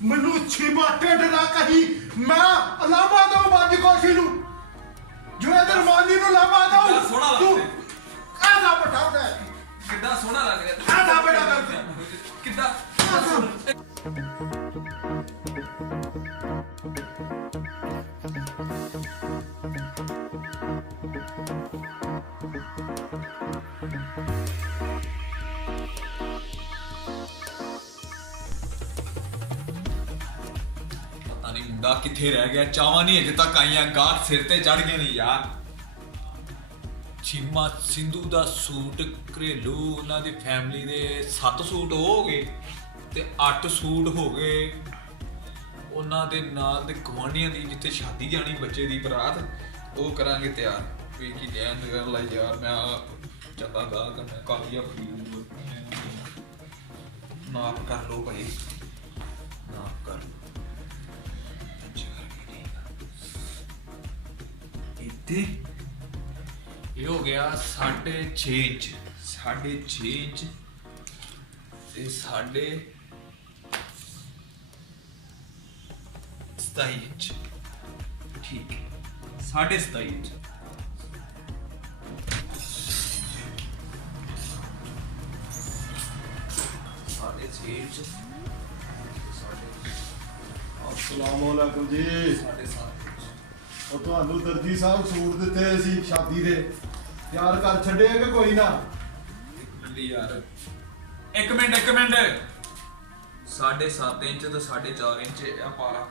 मैनू छीमा टेढ़ ना कही मैं लामा दो बाजी कोशी नु जो इधर मानी नु लामा दो सोना तू लगता आ ना बैठा दे कितना सोना लग रहा आ ना बैठा कर कितना पता नहीं मुंडा किथे रह गया चावा नहीं अजे तक आईया गात सिर ते चढ़ गए नहीं यार ਚੀਮਾ ਸਿੰਧੂ ਦਾ ਸੂਟ ਘਰੇਲੂ ਉਹਨਾਂ ਦੀ ਫੈਮਿਲੀ ਦੇ 7 ਸੂਟ ਹੋ ਗਏ ਤੇ 8 ਸੂਟ ਹੋ ਗਏ ਉਹਨਾਂ ਦੇ ਨਾਲ ਦੇ ਗਵਾਂਢੀਆਂ ਦੀ ਜਿੱਥੇ ਸ਼ਾਦੀ ਜਾਣੀ ਬੱਚੇ ਦੀ ਬਰਾਤ ਉਹ ਕਰਾਂਗੇ ਤਿਆਰ ਵੀ ਕੀ ਕਹਿਣ ਕਰ ਲੈ ਯਾਰ ਮੈਂ ਚੰਗਾ ਗਾ ਕਰਨਾ ਕਾਲੀਆ ਫਰੀ ਨਾਪ ਕਰ ਲੋ ਭਾਈ ਨਾਪ ਕਰ ਇੱਥੇ ਇਹ ਹੋ ਗਿਆ 6.5 ਇੰਚ 6.5 ਇੰਚ ਤੇ 27 ਇੰਚ ਠੀਕ 27 ਇੰਚ अस्सलामुअलैकुम जी ਉਹ ਤੁਹਾਨੂੰ ਦਰਜੀ ਸਾਹਿਬ ਸੂਟ ਦਿੱਤੇ ਸੀ ਸ਼ਾਦੀ ਦੇ ਤਿਆਰ ਕਰ ਛੱਡੇ ਕਿ ਕੋਈ ਨਾ ਯਾਰ ਇੱਕ ਮਿੰਟ 7.5 ਇੰਚ ਤੇ 4.5 ਇੰਚ ਆ ਪਾਲਾ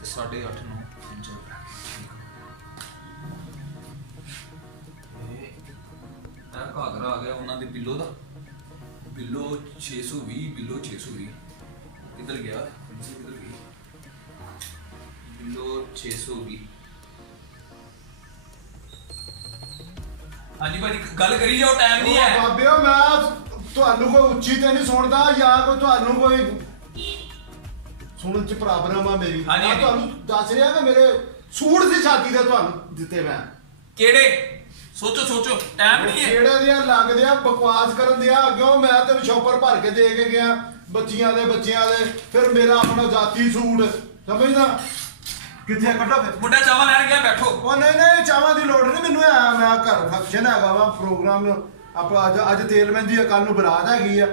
ਤੇ 8.5 9 ਇੰਚ ਇਹ ਘਾਗਰਾ ਆ ਗਿਆ ਉਹਨਾਂ ਦੇ ਬਿੱਲੋ ਦਾ ਬਿੱਲੋ 620 ਬਿੱਲੋ 620 ਕਿੱਧਰ ਗਿਆ ਬਿੱਲੋ 620 ਹਾਂਜੀ ਭਾਜੀ ਗੱਲ ਕਰੀ ਜਾਓ ਟਾਈਮ ਨਹੀਂ ਹੈ ਬਾਬਿਓ ਮੈਂ ਤੁਹਾਨੂੰ ਕੋਈ ਉੱਚੀ ਤੇ ਨਹੀਂ ਸੁਣਦਾ ਜਾਂ ਕੋਈ ਤੁਹਾਨੂੰ ਕੋਈ ਸੁਣਨ ਚ ਪ੍ਰੋਬਲਮ ਆ ਮੇਰੀ ਹਾਂਜੀ, ਮੈਂ ਹਾਂਜੀ। ਤੁਹਾਨੂੰ ਦੱਸ ਰਿਹਾ ਕਿ ਮੇਰੇ ਸੂਟ ਦੀ ਛਾਤੀ ਦੇ ਤੁਹਾਨੂੰ ਦਿੱਤੇ ਮੈਂ ਕਿਹੜੇ ਸੋਚੋ ਟਾਈਮ ਨਹੀਂ ਹੈ ਕਿਹੜੇ ਦੀਆਂ ਲੱਗਦੇ ਆ ਬਕਵਾਸ ਕਰਨ ਦਿਆ ਕਿਉਂ ਮੈਂ ਤੈਨੂੰ ਸ਼ੋਪਰ ਭਰ ਕੇ ਦੇ ਕੇ ਗਿਆ ਬੱਚਿਆਂ ਦੇ ਫਿਰ ਮੇਰਾ ਆਪਣਾ ਜਾਤੀ ਸੂਟ ਸਮਝਦਾ ਕਿੱਥੇ ਕੱਢੋ ਫਿਰ ਮੁੰਡਾ ਚਾਵਲ ਲੈਣ ਗਿਆ ਬੈਠੋ ਉਹ ਨਹੀਂ ਚਾਵਾਂ ਦੀ ਲੋੜ ਨਹੀਂ ਮੈਨੂੰ ਆ ਮੈਂ ਘਰ ਫੰਕਸ਼ਨ ਹੈਗਾ ਵਾ ਪ੍ਰੋਗਰਾਮ ਆਪਾਂ ਅੱਜ ਤੇਲ ਮਹਿੰਦੀ ਆ ਕੱਲ ਨੂੰ ਬਰਾਤ ਹੈਗੀ ਆ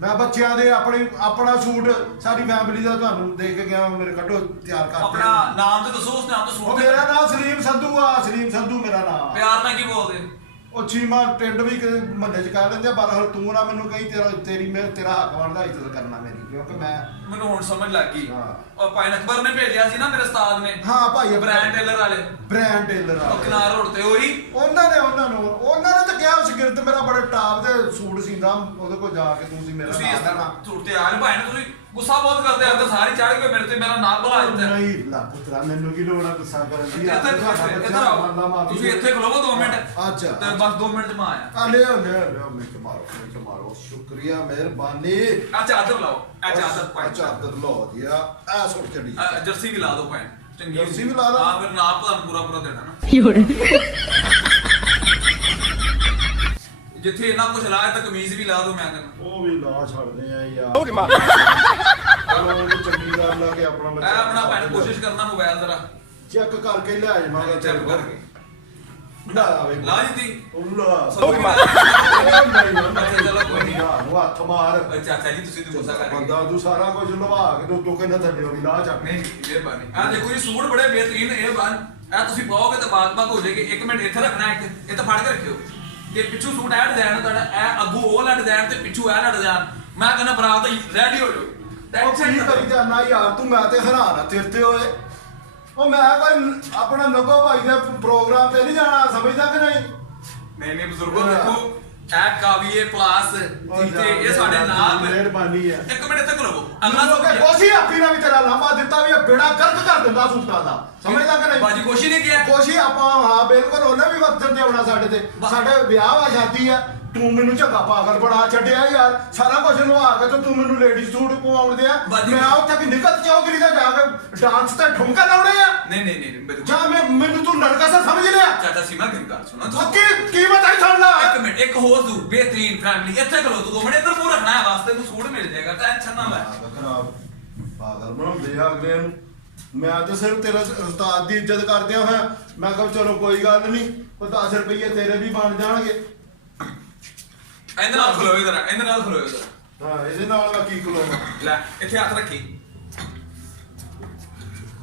ਮੈਂ ਬੱਚਿਆਂ ਦੇ ਆਪਣਾ ਸੂਟ ਸਾਰੀ ਫੈਮਿਲੀ ਦਾ ਤੁਹਾਨੂੰ ਦੇ ਕੇ ਗਿਆ ਮੇਰੇ ਕੱਢੋ ਤਿਆਰ ਕਰਕੇ ਆਪਣਾ ਨਾਮ ਤੇ ਦੱਸੋ ਉਸ ਨਾਮ ਤੋਂ ਉਹ ਸੂਟ ਮੇਰਾ ਨਾਮ ਸਲੀਮ ਸੰਧੂ ਆ ਸਲੀਮ ਸੰਧੂ ਮੇਰਾ ਨਾਮ ਪਿਆਰ ਨਾਲ ਕੀ ਬੋਲਦੇ ਉਹ ਚੀਮਾ ਟਿੰਡ ਵੀ ਮਹੱਲੇ ਚ ਕਹਿ ਲੈਂਦੇ ਪਰ ਹੁਣ ਤੂੰ ਨਾ ਮੈਨੂੰ ਕਹੀ ਤੇਰਾ ਹੱਕ ਬਣਦਾ ਇੱਜ਼ਤ ਕਰਨਾ ਮੇਰੀ ਕਿਉਂਕਿ ਮੈਂ ਮੈਨੂੰ ਹੁਣ ਸਮਝ ਲੱਗ ਗਈ ਹਾਂ। ਉਹ ਭਾਈ ਅਕਬਰ ਨੇ ਭੇਜਿਆ ਸੀ ਨਾ ਮੇਰੇ ਉਸਤਾਦ ਨੇ ਹਾਂ ਭਾਈ ਬ੍ਰਾਂਡ ਟੇਲਰ ਵਾਲੇ ਬ੍ਰਾਂਡ ਟੇਲਰ ਉਹ ਕਿਨਾਰ ਰੋਡ ਤੇ ਹੋਈ ਉਹਨਾਂ ਨੇ ਤਾਂ ਕਿਹਾ ਸ਼ਗਿਰਦ ਮੇਰਾ ਬੜੇ ਟਾਪ ਦੇ ਸੂਟ ਸੀਂਦਾ ਉਹਦੇ ਕੋਲ ਜਾ ਕੇ ਤੁਸੀਂ ਮੇਰਾ ਤੁਸੀਂ ਇਸ ਨਾਮ ਤਰ੍ਹਾਂ ਸੂਟ ਤੇ ਆ ਰਹੇ ਭਾਈ ਨੇ ਤੁਸੀਂ ਗੁੱਸਾ ਬਹੁਤ ਕਰਦੇ ਆ ਤੇ ਸਾਰੀ ਚੜ ਕੇ ਮੇਰੇ ਤੇ ਮੇਰਾ ਨਾਮ ਭੁਲਾ ਦਿੱਤਾ ਨਹੀਂ ਲਾ ਪੁੱਤਰਾ ਮੈਨੂੰ ਕੀ ਲੋੜ ਆ ਗੁੱਸਾ ਕਰਨ ਦੀ ਇੱਧਰ ਆਓ ਤੁਸੀਂ ਇੱਥੇ ਖਲੋਵੋ 2 ਮਿੰਟ ਅੱਛਾ ਤੇ ਬਸ 2 ਮਿੰਟ ਚ ਮੈਂ ਆਇਆ ਆ ਲਿਓ ਮਿੰਟ ਮਾਰੋ ਸ਼ੁਕਰੀਆ ਮਿਹਰਬਾਨੀ ਆ ਚਾਦਰ ਲਾਓ ਆ ਚਾਦਰ ਭਾਈ ਚਾਦਰ ਲਓ ਜੀ ਆ ਸੁੱਟ ਚੜੀ ਜਰਸੀ ਵੀ ਲਾ ਦਿਓ ਭਾਈ ਚੰਗੀ ਜਰਸੀ ਵੀ ਲਾ ਦਿਓ? ਹਾਂ ਫਿਰ ਨਾਪ ਤੁਹਾਨੂੰ ਪੂਰਾ ਦੇਣਾ ਨਾ ਜਿੱਥੇ ਇਹਨਾਂ ਕੁਝ ਲਾਇਆ ਤਾਂ ਕਮੀਜ਼ ਵੀ ਲਾ ਦਿਓ ਮੈਂ ਕਹਿੰਦਾ ਉਹ ਵੀ ਲਾ ਛੱਡਦੇ ਆ ਯਾਰ ਓਕੇ ਮਾਰ ਚਲੋ ਚੰਗੀ ਗੱਲ ਆ ਕਿ ਆਪਣਾ ਮੈਂ ਆਪਣਾ ਭੈਣ ਕੋਸ਼ਿਸ਼ ਕਰਨਾ ਮੋਬਾਈਲ ਜ਼ਰਾ ਚੈੱਕ ਕਰਕੇ ਲੈ ਜਾਵਾਂਗਾ ਚੈੱਕ ਕਰਕੇ ਲਾ ਆਵੇ ਲਾ ਦਿੱਤੀ ਉੱਲਾ ਓਕੇ ਮਾਰ ਅੱਛਾ ਚਲੋ ਕੋਈ ਨਹੀਂ ਨੂੰ ਹੱਥ ਮਾਰ ਚਾਚਾ ਜੀ ਤੁਸੀਂ ਗੁੱਸਾ ਕਰ ਰਹੇ ਬੰਦਾ ਤੂੰ ਸਾਰਾ ਕੁਝ ਲਵਾ ਕੇ ਤੂੰ ਕਹਿੰਦਾ ਥੱਲੇ ਵੀ ਲਾ ਚੱਕ ਨਹੀਂ ਮਿਹਰਬਾਨੀ ਆ ਦੇਖੋ ਇਹ ਸੂਟ ਬੜੇ ਬਿਹਤਰੀਨ ਇਹ ਬਣ ਇਹ ਤੁਸੀਂ ਪਾਓਗੇ ਤਾਂ ਬਾਗ ਹੋ ਜਾਏਗੀ 1 ਮਿੰਟ ਇੱਥੇ ਰੱਖਣਾ ਇਹ ਤਾਂ ਫੜ ਕੇ ਰੱਖਿਓ ਤੇ ਪਿੱਛੂ ਸੂਟ ਐ ਡਿਜ਼ਾਈਨ ਤੁਹਾਡਾ ਇਹ ਅੱਗੂ ਉਹ ਵਾਲਾ ਡਿਜ਼ਾਈਨ ਤੇ ਪਿੱਛੂ ਇਹ ਵਾਲਾ ਡਿਜ਼ਾਈਨ ਮੈਂ ਕਹਿੰਦਾ ਬਰਾਤ ਰੈਡੀ ਹੋ ਜਾਓ ਉਹ ਟੈਨਸ਼ਨ ਕੀ ਨਹੀਂ ਕਰੀ ਜਾਣਾ ਯਾਰ ਤੂੰ ਮੈਂ ਤੇ ਹੈਰਾਨ ਆ ਤੇਰੇ ਤੇ ਓਏ ਉਹ ਮੈਂ ਕੋਈ ਆਪਣਾ ਨਗੋ ਭਾਈ ਦੇ ਪ੍ਰੋਗਰਾਮ ਤੇ ਨਹੀਂ ਜਾਣਾ ਸਮਝਦਾ ਕਿ ਨਹੀਂ ਨਹੀਂ ਬਜ਼ੁਰਗੋ ਦੇਖੋ ਇਹ ਕਾਵੀਏ ਪਲਾਸ ਤੇ ਇਹ ਸਾਡੇ ਨਾਲ ਮਿਹਰਬਾਨੀ ਹੈ 1 ਮਿੰਟ ਤੱਕ ਲਵੋ ਅੱਲਾ ਤੋਂ ਕੋਸ਼ੀ ਆਪੀ ਨਾ ਵੀ ਤੇਰਾ ਲਾਂਬਾ ਦਿੱਤਾ ਵੀ ਇਹ ਬੇੜਾ ਗਰਕ ਕਰ ਦਿੰਦਾ ਸੂਟਾਂ ਦਾ ਸਮਝਦਾ ਕਿ ਨਹੀਂ ਬਾਜੀ ਕੋਸ਼ੀ ਨੇ ਕਿਹਾ ਕੋਸ਼ੀ ਆਪਾਂ ਹਾਂ ਬਿਲਕੁਲ ਉਹਨੇ ਵੀ ਵਕਤ ਤੇ ਆਉਣਾ ਸਾਡੇ ਤੇ ਸਾਡੇ ਵਿਆਹ ਆ ਸ਼ਾਦੀ ਆ ਤੂੰ ਮੈਨੂੰ ਝੱਗਾ ਪਾਗਲ ਬਣਾ ਛੱਡਿਆ ਯਾਰ ਸਾਰਾ ਕੁਝ ਲਵਾ ਕੇ ਤੇ ਤੂੰ ਮੈਨੂੰ ਲੇਡੀ ਸੂਟ ਪਵਾਉਣ ਦਿਆ ਮੈਂ ਉੱਥੇ ਵੀ ਨਿਕਲ ਚੌਕਰੀ ਦਾ ਜਾ ਕੇ ਡਾਂਸ ਤੇ ਠੁਮਕਾ ਲਾਉਣੇ ਆ ਨਹੀਂ ਜਾਂ ਮੈਨੂੰ ਤੂੰ ਲੜਕਾ ਸਾ ਸਮਝ ਲਿਆ ਚਾਚਾ ਸੀਮਾ ਕੀ ਗੱਲ ਸੁਣਾ ਤੂੰ ਕੀ ਬਤਾਈ ਸੁਣ ਲਾ 1 ਮਿੰਟ ਇੱਕ ਹੋਰ ਦੂ ਬਿਹਤਰੀਨ ਫੈਮਿਲੀ ਇੱਥੇ ਖਲੋ ਤੂੰ 2 ਮਿੰਟ ਇੱਧਰ ਮੂੰਹ ਰੱਖਣਾ ਹੈ ਵਾਸਤੇ ਨੂੰ ਸੂਟ ਮਿਲ ਜਾਏਗਾ ਟੈਨਸ਼ਨ ਨਾ ਲੈ ਪਾਗਲ ਬਣਾਉਂਦੇ ਆ ਅਗਲੇ ਨੂੰ। ਮੈਂ ਤਾਂ ਸਿਰਫ ਤੇਰਾ ਉਸਤਾਦ ਦੀ ਇੱਜ਼ਤ ਕਰਦਿਆਂ ਹੋਇਆ ਮੈਂ ਕਿਹਾ ਚਲੋ ਕੋਈ ਗੱਲ ਨਹੀਂ, ਉਹ 10 ਰੁਪਏ ਤੇਰੇ ਵੀ ਬਣ ਜਾਣਗੇ। ਇਹਦੇ ਨਾਲ ਖਲੋਏ ਜਰਾ, ਇਹਦੇ ਨਾਲ ਖਲੋਏ ਜਰਾ। ਹਾਂ ਇਹਦੇ ਨਾਲ ਮੈਂ ਕੀ ਖਲੋਵਾਂ? ਲੈ ਇੱਥੇ ਹੱਥ ਰੱਖੀ।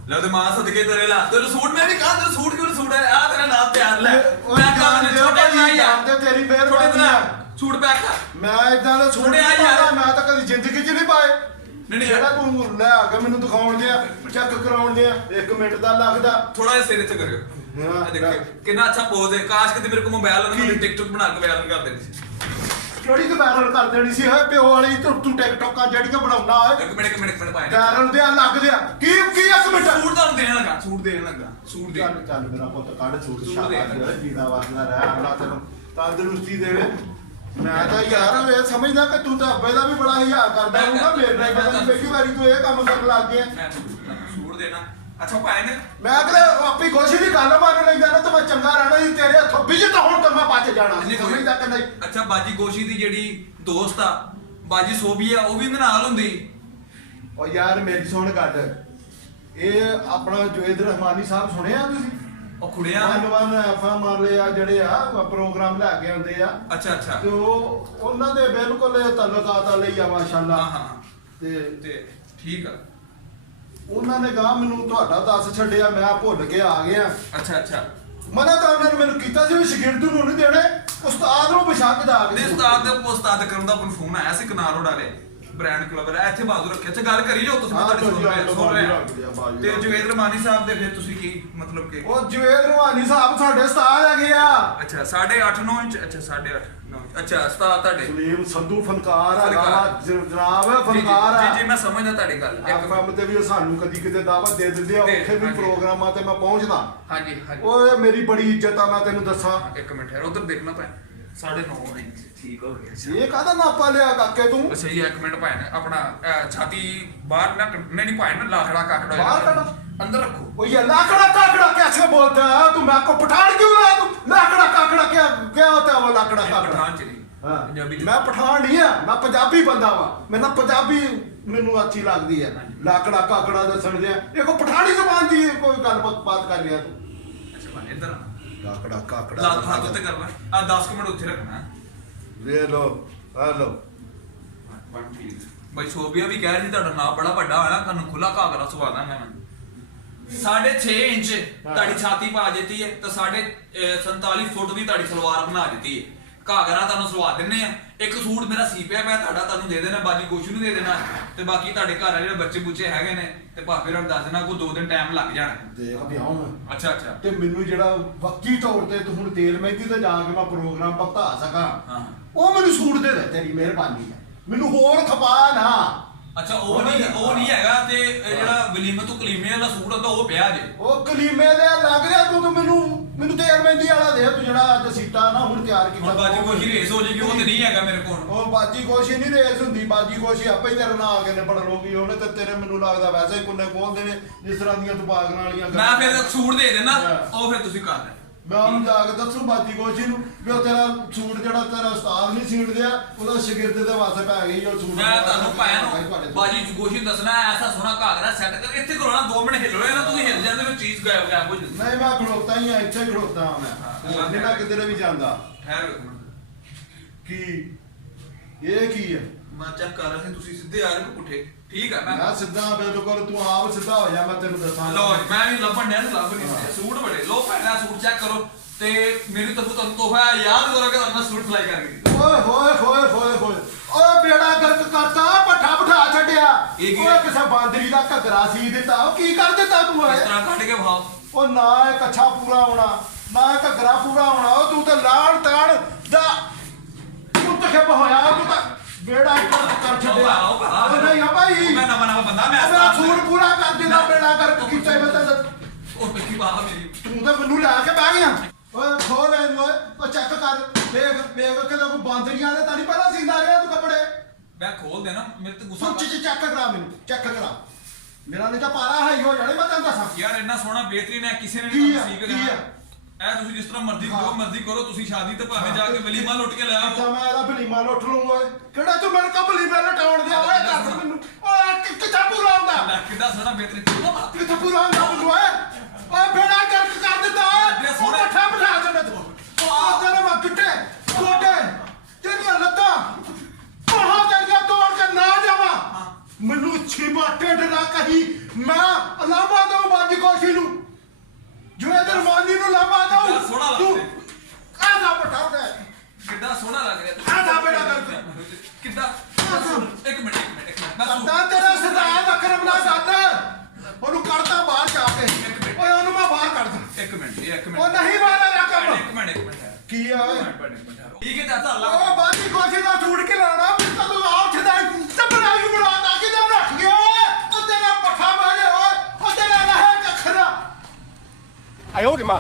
ਲੈ ਤੇ ਮਾਂ ਸਦਕੇ ਤੇਰੇ ਲਾ ਤੇਰੇ ਸੂਟ ਮੈਂ ਵੀ ਕਹਾ ਤੇਰੇ ਸੂਟ ਕਿਉਂ ਸੂਟ ਹੈ ਆ ਤੇਰਾ ਨਾਮ ਤਿਆਰ ਲੈ ਮੈਂ ਕਹਾਂ ਛੋਟੇ ਭਾਈ ਜਾਣਦੇ ਤੇਰੀ ਮਿਹਰਬਾਨੀ ਆ। ਸੂਟ ਪੈਕ ਕਰ। ਮੈਂ ਇਦਾਂ ਦਾ ਸੂਟ ਨਹੀਂ ਪਾਇਆ, ਮੈਂ ਤਾਂ ਕਦੀ ਜ਼ਿੰਦਗੀ 'ਚ ਨਹੀਂ ਪਾਏ। ਨਹੀਂ ਜਿਹੜਾ ਤੂੰ ਲੈ ਆ ਕੇ ਮੈਨੂੰ ਦਿਖਾਉਣ ਦੇ ਆ, ਚੈੱਕ ਕਰਾਉਣ ਦੇ ਆ, 1 ਮਿੰਟ ਦਾ ਲੱਗਦਾ। ਥੋੜਾ ਜਿਹਾ ਸਿਰ ਇੱਥੇ ਕਰਿਓ। ਹਾਂ ਦੇਖੋ ਕਿੰਨਾ ਅੱਛਾ ਪੋਜ਼ ਹੈ। ਕਾਸ਼ ਕਿ ਮੇਰੇ ਕੋਲ ਮੋਬਾਈਲ ਹੁੰਦਾ ਮੈਂ ਟਿਕਟੌਕ ਬਣਾ ਕੇ ਵਾਇਰਲ ਕਰ ਦੇਣੀ ਸੀ। ਕਿਹੜੀ ਤੇ ਵਾਇਰਲ ਕਰ ਦੇਣੀ ਸੀ ਹੈ ਪਿਓ ਵਾਲੀ ਤੂੰ ਟਿਕਟੌਕਾਂ ਜਿਹੜੀਆਂ ਬਣਾਉਣਾ ਹੈ। ਇੱਕ ਮਿੰਟ ਪਾਇਆ ਵਾਇਰਲ ਦੇ ਆ ਲੱਗਦੇ ਆ ਕੀ 1 ਮਿੰਟ ਸੂਟ ਤੁਹਾਨੂੰ ਦੇਣ ਲੱਗਾ ਸੂਟ ਦੇ ਚੱਲ ਮੇਰਾ ਪੁੱਤ ਕੱਢ ਸੂਟ ਸ਼ਾਬਾਸ਼ ਜੀਦਾ ਵਾਸਦਾ ਰਹਿ ਅੱਲਾ ਤੈਨੂੰ ਤੰਦਰੁਸਤੀ ਦੇਵੇ। ਮੈਂ ਤਾਂ ਯਾਰ ਇਹ ਸਮਝਦਾ ਕਿ ਤੂੰ ਤਾਂ ਅੱਬੇ ਦਾ ਵੀ ਬੜਾ ਹਿਆਰ ਕਰਦਾ ਹੋਊਗਾ, ਮੇਰੇ ਨਾਲ ਪਤਾ ਨਹੀਂ ਪਹਿਲੀ ਵਾਰੀ ਤੂੰ ਇਹ ਕੰਮ ਕਰਨ ਲੱਗ ਗਿਆ। ਮੈਂ ਸੂਟ ਦੇਣਾ ਅੱਛਾ ਭਾਈ ਨੇ ਮੈਂ ਕਿਹਾ ਆਪੀ ਖੁਸ਼ੀ ਦੀ ਗੱਲ ਮੰਨ ਲੈਂਦਾ ਨਾ ਤਾਂ ਮੈਂ ਚੰਗਾ ਰਹਿਣਾ ਸੀ ਤੇਰੇ ਹੱਥੋਂ ਵੀ ਤਾਂ ਹੁਣ ਤਾਂ ਮੈਂ ਬਚ ਜਾਣਾ ਸੀ। ਸਮਝਦਾ ਕਿ ਨਹੀਂ? ਅੱਛਾ ਬਾਜੀ ਗੋਸ਼ੀ ਦੀ ਜਿਹੜੀ ਦੋਸਤ ਆ ਬਾਜੀ ਸੋਭੀ ਆ ਉਹ ਵੀ ਇਹਦੇ ਨਾਲ ਹੁੰਦੀ। ਉਹ ਯਾਰ ਮੇਰੀ ਸੁਣ ਗੱਲ, ਇਹ ਆਪਣਾ ਜੁਵੇਦ ਰਹਿਮਾਨੀ ਸਾਹਿਬ ਸੁਣਿਆ ਤੁਸੀਂ? ਉਹ ਖੁੜਿਆ ਨਵਾਂ ਐਫਐਮ ਵਾਲੇ ਆ ਜਿਹੜੇ ਆ ਪ੍ਰੋਗਰਾਮ ਲੈ ਕੇ ਆਉਂਦੇ ਆ। ਅੱਛਾ ਤੇ ਉਹਨਾਂ ਦੇ ਬਿਲਕੁਲ ਤਾਲੁਕਾਤ ਲਈ ਆ ਮਾਸ਼ਾਅੱਲਾ। ਹਾਂ ਤੇ ਠੀਕ ਆ। ਉਹਨਾਂ ਨੇ ਕਹਾ ਮੈਨੂੰ ਤੁਹਾਡਾ ਦੱਸ ਛੱਡਿਆ, ਮੈਂ ਭੁੱਲ ਕੇ ਆ ਗਿਆ। ਅੱਛਾ ਮਨਾ ਤਾਂ ਉਹਨਾਂ ਨੇ ਮੈਨੂੰ ਕੀਤਾ ਸੀ ਵੀ ਸ਼ਾਗਿਰਦ ਨੂੰ ਨਹੀਂ ਦੇਣੇ, ਉਸਤਾਦ ਨੂੰ ਬਸ਼ੱਕ ਦਾ ਨਹੀਂ ਉਸਤਾਦ ਕਰਨ ਦਾ ਫੋਨ ਆਇਆ ਸੀ ਕਨਾਲ ਰੋਡ ਵਾਲੇ ਬ੍ਰਾਂਡ ਕਲੱਬ ਹੈ ਇੱਥੇ ਬਾਜ਼ੂ ਰੱਖਿਆ। ਅੱਛਾ ਗੱਲ ਕਰੀ ਜਾਓ ਤੁਸੀਂ, ਮੈਂ ਤੁਹਾਡੀ ਸੁਣ ਰਿਹਾ। ਤੇ ਜਵੇਦ ਰਮਾਨੀ ਸਾਹਿਬ ਦੇ ਫਿਰ ਤੁਸੀਂ ਕੀ ਮਤਲਬ ਕਿ ਉਹ ਜਵੇਦ ਰਮਾਨੀ ਸਾਹਿਬ ਸਾਡੇ ਉਸਤਾਦ ਹੈਗੇ ਆ। ਅੱਛਾ 8.5 9 ਇੰਚ। ਅੱਛਾ 8.5 9 ਅੱਛਾ ਉਸਤਾਦ ਤੁਹਾਡੇ ਸਲੀਮ ਸੰਧੂ ਫਨਕਾਰ ਹੈਗਾ ਜਨਾਬ, ਫਨਕਾਰ ਆ। ਜੀ ਮੈਂ ਸਮਝਦਾ ਤੁਹਾਡੀ ਗੱਲ। ਐਫਐਮ ਤੇ ਵੀ ਸਾਨੂੰ ਕਦੀ ਕਿਤੇ ਦਾਵਤ ਦੇ ਦਿੰਦੇ ਆ, ਉੱਥੇ ਵੀ ਪ੍ਰੋਗਰਾਮਾਂ ਤੇ ਮੈਂ ਪਹੁੰਚਦਾ। ਹਾਂਜੀ ਓਏ ਮੇਰੀ ਬੜੀ ਇੱਜ਼ਤ ਆ, ਮੈਂ ਤੈਨੂੰ ਦੱਸਾਂ। 1 ਮਿੰਟ ਯਾਰ ਉਧਰ ਦੇਖਣਾ ਪੈ 9.5 ਇੰਚ ਠੀਕ ਹੋ ਗਿਆ। ਇਹ ਕਾਹਦਾ ਨਾਪਾ ਲਿਆ ਕਾਕੇ ਤੂੰ? ਅੱਛਾ ਇਹ 1 ਮਿੰਟ ਭਾਈ ਨੇ ਆਪਣਾ ਛਾਤੀ ਬਾਹਰ ਨਾ ਨਹੀਂ ਭਾਈ ਨਾ ਲਾਖੜਾ ਕਾਕੜਾ ਬਾਹਰ ਕੱਢ अंदर रखो। ओ ये लाकड़ा काकड़ा कैसे बोलता है तू? मैं आपको पठान क्यों लाया तू? लाकड़ा काकड़ा क्या क्या होता है वो लाकड़ा काकड़ा? पठान चली पंजाबी मैं पठान नहीं है, मैं पंजाबी बंदा वा। मैं पंजाबी मैनू अच्छी लगती है। लाकड़ा काकड़ा दसन दे देखो पठानी जुबान दी कोई गलबात कर रहा तू। अच्छा भाई इधर लाकड़ा काकड़ा लात हाथ उत्ते कर ले 10 मिनट उत्ते रखना ले लो हेलो भाई सोबिया भी कह रही ਤੁਹਾਡਾ ਨਾਮ ਬੜਾ ਵੱਡਾ ਹੋਣਾ ਤੁਹਾਨੂੰ ਖੁੱਲਾ ਘਾਗਰਾ ਸਵਾ ਦਾਂਗਾ ਮੈਂ 6.5 ਇੰਚ ਤੁਹਾਡੀ ਛਾਤੀ ਪਾ ਦਿੱਤੀ ਹੈ ਤਾਂ 47 ਫੁੱਟ ਦੀ ਤੁਹਾਡੀ ਸਲਵਾਰ ਬਣਾ ਦਿੱਤੀ ਹੈ। ਘਾਗਰਾ ਤੁਹਾਨੂੰ ਸਵਾ ਦਿੰਨੇ ਆ। ਇੱਕ ਸੂਟ ਮੇਰਾ ਸੀ ਪਿਆ ਮੈਂ ਤੁਹਾਡਾ ਤੁਹਾਨੂੰ ਦੇ ਦੇਣਾ, ਬਾਜੀ ਗੋਸ਼ੂ ਨੂੰ ਦੇ ਦੇਣਾ ਤੇ ਬਾਕੀ ਤੁਹਾਡੇ ਘਰ ਵਾਲੇ ਜਿਹੜੇ ਬੱਚੇ ਬੁੱਚੇ ਹੈਗੇ ਨੇ ਤੇ ਭਾਪੇ ਨੂੰ ਦੱਸ ਦੇਣਾ ਕੋਈ 2 ਦਿਨ ਟਾਈਮ ਲੱਗ ਜਾਣਾ। ਦੇਖ ਪਿਆਉਂ ਮੈਂ ਅੱਛਾ ਤੇ ਮੈਨੂੰ ਜਿਹੜਾ ਵਕਤੀ ਤੌਰ ਤੇ ਤੂੰ ਹੁਣ ਤੇਲ ਮਹਿੰਦੀ ਤੇ ਜਾ ਕੇ ਮੈਂ ਪ੍ਰੋਗਰਾਮ ਭਗਤਾ ਸਕਾਂ, ਉਹ ਮੈਨੂੰ ਸੂਟ ਦੇ ਦੇ, ਤੇਰੀ ਮਿਹਰਬਾਨੀ ਹੈ। ਮੈਨੂੰ ਹੋਰ ਖਪਾ ਨਾ। ਅੱਛਾ ਉਹ ਨਹੀਂ ਹੈਗਾ ਤੇ ਜਿਹੜਾ ਵਲੀਮੇ ਤੋਂ ਕਲੀਮੇ ਵਾਲਾ ਸੂਟ ਹੁੰਦਾ ਉਹ ਪਿਆ ਜੇ। ਉਹ ਕਲੀਮੇ ਦੇ ਲੱਗ ਰਿਹਾ ਤੂੰ ਤਾਂ ਮੈਨੂੰ ਤੇਲ ਮਹਿੰਦੀ ਵਾਲਾ ਦੇ ਤੂੰ ਜਿਹੜਾ ਅੱਜ ਸੀਤਾ ਨਾ ਹੁਣ ਤਿਆਰ ਕੀਤਾ। ਹੁਣ ਬਾਜੀ ਕੋਸ਼ੀ ਰੇਸ ਹੋ ਜੇਗੀ ਉਹ ਤੇ ਨਹੀਂ ਹੈਗਾ ਮੇਰੇ ਕੋਲ। ਉਹ ਬਾਜੀ ਕੋਸ਼ੀ ਨਹੀਂ ਰੇਸ ਹੁੰਦੀ, ਬਾਜੀ ਕੋਸ਼ੀ ਆਪੇ ਹੀ ਤੇਰੇ ਨਾਲ ਆ ਕੇ ਨਿਬੜ ਲੋਗੀ। ਉਹਨੇ ਤੇ ਤੇਰੇ ਮੈਨੂੰ ਲੱਗਦਾ ਵੈਸੇ ਹੀ ਕੁੰਨੇ ਖੋਲਦੇ ਨੇ ਜਿਸ ਤਰ੍ਹਾਂ ਦੀਆਂ ਤੂੰ ਪਾਗਲਾਂ ਵਾਲੀਆਂ। ਮੈਂ ਫਿਰ ਸੂਟ ਦੇ ਦੇਣਾ ਉਹ ਫਿਰ ਤੁਸੀਂ ਕਰ ਲੈ। ਮੈਂ ਉਹਨੂੰ ਜਾ ਕੇ ਦੱਸੂ ਬਾਜੀ ਕੋਸ਼ੀ ਨੂੰ ਵੀ ਉਹ ਤੇਰਾ ਸੂਟ ਜਿਹੜਾ ਤੇਰਾ ਉਸਤਾਦ ਨਹੀਂ ਸੀਣ ਦਿਆ ਉਹਦਾ ਸ਼ਾਗਿਰਦ ਦੇ ਵਾਸਤੇ ਪੈ ਗਈ ਉਹ ਸੂਟ। ਮੈਂ ਤੁਹਾਨੂੰ ਪਾਇਆ ਨੂੰ ਬਾਜੀ ਕੋਸ਼ੀ ਦੱਸਣਾ ਐਸਾ ਸੋਹਣਾ ਘਾਗਰਾ ਸੈੱਟ ਕਰ ਇੱਥੇ ਕਰੋਣਾ 2 ਮਿੰਟ ਹਿੱਲ ਰਹੇ ਨਾ ਤੁਸੀਂ ਹਿੱਲ ਜਾਂਦੇ ਵਿੱਚ ਚੀਜ਼ ਗਾਇਬ ਹੋ ਜਾਂਦੀ। ਨਹੀਂ ਮੈਂ ਖੜੋਤਾ ਹੀ ਆ, ਇੱਥੇ ਖੜੋਤਾ ਹਾਂ ਮੈਂ ਨਹੀਂ ਮੈਂ ਕਿਧਰੇ ਵੀ ਜਾਂਦਾ। ਠਹਿਰ ਇੱਕ ਮਿੰਟ ਕੀ ਇਹ ਕੀ ਹੈ? ਮੈਂ ਚੈੱਕ ਕਰ ਰਿਹਾ ਸੀ ਤੁਸੀਂ ਸਿੱਧੇ ਆ ਰਹੇ ਹੋ ਪੁੱਠੇ। ਠੀਕ ਹੈ ਮੈਂ ਸਿੱਧਾ ਬਿਲਕੁਲ ਤੂੰ ਆਪ ਸਿੱਧਾ ਹੋ ਜਾ ਮੈਂ ਤੈਨੂੰ ਦੱਸਾਂ। ਲੋ ਮੈਂ ਵੀ ਲੱਭਣ ਡਿਆ ਲੱਭ ਨਹੀਂ ਰਿਹਾ ਸੂਟ ਬੜੇ ਲੋ ਪਹਿਲਾਂ ਸੂਟ ਚੈੱਕ ਕਰੋ ਤੇ ਮੇਰੀ ਤੁਹਾਨੂੰ ਤੋਹਫਾ ਯਾਦ ਕਰੋ ਕਿ ਤੁਹਾਨੂੰ ਸੂਟ ਫਲਾਈ ਕਰਕੇ। ਓਏ ਹੋਏ ਹੋਏ ਹੋਏ ਹੋਏ ਓਏ ਬੇੜਾ ਗਰਕ ਕਰਤਾ, ਪੱਠਾ ਬਿਠਾ ਛੱਡਿਆ। ਓਏ ਕਿਸੇ ਬਾਂਦਰੀ ਦਾ ਘੱਗਰਾ ਸੀ ਦਿੱਤਾ, ਉਹ ਕੀ ਕਰ ਦਿੱਤਾ ਤੂੰ? ਇਸ ਤਰ੍ਹਾਂ ਕੱਢ ਕੇ ਭਾਵ ਉਹ ਨਾ ਇਹ ਕੱਛਾ ਪੂਰਾ ਹੋਣਾ ਨਾ ਇਹ ਘੱਗਰਾ ਪੂਰਾ ਹੋਣਾ। ਉਹ ਤੂੰ ਤਾਂ ਲਾਣ ਤਾਣ ਦਾ ਮੁੰਤਖਬ ਹੋਇਆ। ਤੂੰ ਤਾਂ ਬੇੜਾ ਗਰਕ ਕਰ ਛੱਡਿਆ। ਉਹ ਨਹੀਂ ਆ ਭਾਈ ਮੈਂ ਨਵਾਂ ਬੰਦਾ ਮੈਂ ਸੂਟ ਪੂਰਾ ਕਰ ਦੇਣਾ। ਬੇੜਾ ਗਰਕ ਕੀਤਾ ਮੈਂ ਤਾਂ ਉਹ ਪਿੱਛੇ ਬਾਹ ਮੇਰੀ ਤੂੰ ਤਾਂ ਮੈਨੂੰ ਲੈ ਕੇ ਬਹਿ ਗਿਆ। ਓਏ ਖੋਲ ਇਹਨੂੰ ਓਏ ਉਹ ਚੈੱਕ ਕਰ ਵੇਖ ਕਿਤੇ ਕੋਈ ਬਾਂਦਰੀਆਂ ਦੇ ਤਾਂ ਨਹੀਂ ਪਹਿਲਾਂ ਸੀਂਦਾ ਰਿਹਾ ਤੂੰ ਕੱਪੜੇ। ਮੈਂ ਖੋਲ ਦੇਣਾ ਮੇਰੇ ਤੇ ਗੁੱਸਾ ਚੈੱਕ ਕਰਾ ਮੈਨੂੰ ਚੈੱਕ ਕਰਾ ਮੇਰਾ ਨਹੀਂ ਤਾਂ ਪਾਰਾ ਹਾਈ ਹੋ ਜਾਣੇ ਮੈਂ ਤੈਨੂੰ ਦੱਸਾਂ। ਯਾਰ ਇੰਨਾ ਸੋਹਣਾ ਬਿਹਤਰੀਨ ਹੈ ਕਿਸੇ ਨੇ ਕੀ ਨਹੀਂ ਹੈ? ਸੀ ਕੀ ਕਰਿਆ ਹੈ? ਐ ਤੁਸੀਂ ਜਿਸ ਤਰ੍ਹਾਂ ਮਰਜ਼ੀ ਕਰੋ ਤੁਸੀਂ ਸ਼ਾਦੀ ਤੇ ਭਾਵੇਂ ਜਾ ਕੇ ਵਲੀਮਾ ਲੁੱਟ ਕੇ ਲੈ ਆਓ। ਤਾਂ ਮੈਂ ਇਹਦਾ ਵਲੀਮਾ ਲੁੱਟ ਲੂੰਗਾ। ਕਿਹੜਾ ਤੂੰ ਮੇਰੇ ਕੋਲ ਵਲੀਮਾ ਲਟਾਉਣ ਦਿਆ ਓਏ ਦੱਸ ਮੈਨੂੰ। ਓਏ ਕਿੱਥੇ ਪੂਰਾ ਹੁੰਦਾ ਕਿੱਦਾਂ ਸੋਹਣਾ ਬਿਹਤਰੀਨ ਕਿੱਥੇ ਪੂਰਾ ਹੁੰਦਾ ਮੈਨੂੰ ਓਏ ਬੇੜਾ ਗਰਕ ਕਰ ਦਿੱਤਾ ਉਹ ਮੱਠਾ ਬਿਠਾ ਦਿੰਦਾ ਤੂੰ ਉਹ ਤੇਰੇ ਮੈਂ ਗਿੱਟੇ ਗੋਡੇ ਤੇਰੀਆਂ ਲੱਤਾਂ ਬਾਹਾਂ ਤੇਰੀਆਂ ਤੋੜ ਕੇ ਨਾ ਜਾਵਾਂ ਮੈਨੂੰ ਛੀਮਾ ਢਿੱਡ ਨਾ ਕਹੀ ਮੈਂ ਲਾਮਾ ਦਊਂ ਬਾਜੀ ਕੋਸ਼ੀ ਨੂੰ ਜੋ ਇਧਰ ਮਾਨੀ ਨੂੰ ਲਾਮਾ ਦਊਂ ਸੋਹਣਾ ਤੂੰ ਲੱਗਦਾ ਕਾਹਦਾ ਪਟਾਉਂਦਾ ਕਿੱਦਾਂ ਸੋਹਣਾ ਲੱਗ ਰਿਹਾ ਕਾਹਦਾ ਬੇੜਾ ਗਰਕ ਕਿੱਦਾਂ ਇੱਕ ਮਿੰਟ ਮੈਂ ਕਰਦਾ ਤੇਰਾ ਸਦਾ ਅਕਰਮ ਨਾ ਕਰਦਾ ਉਹਨੂੰ ਕੱਢਦਾ ਬਾਹਰ ਜਾ ਕੇ ਓਏ ਉਹਨੂੰ ਮੈਂ ਬਾਹਰ ਕੱਢਦਾ ਇੱਕ ਮਿੰਟ ਉਹ ਨਹੀਂ ਬਾਹਰ ਆ ਕੰਮ ਇੱਕ ਮਿੰਟ ਕੀ ਆ ਓਏ ਠੀਕ ਹੈ ਚਾਚਾ ਅੱਲਾ ਉਹ ਬਾਜੀ ਕੋਸ਼ੀ ਦਾ ਛੂੜ ਕੇ ਲਾਣਾ ਮੈਂ ਕਦੋਂ ਆ ਉੱਠਦਾ ਚੱਪੜਾ ਹੀ ਬਣਾਉਂਦਾ ਕਿਦਾਂ ਰੱਖ ਗਿਆ ਓਏ ਉਹ ਤੇਰਾ ਪੱਠਾ ਮਾਰੇ ਓਏ ਉਹ ਤੇਰਾ ਲਹੇ ਕੱਖਰਾ 哎呦我的妈！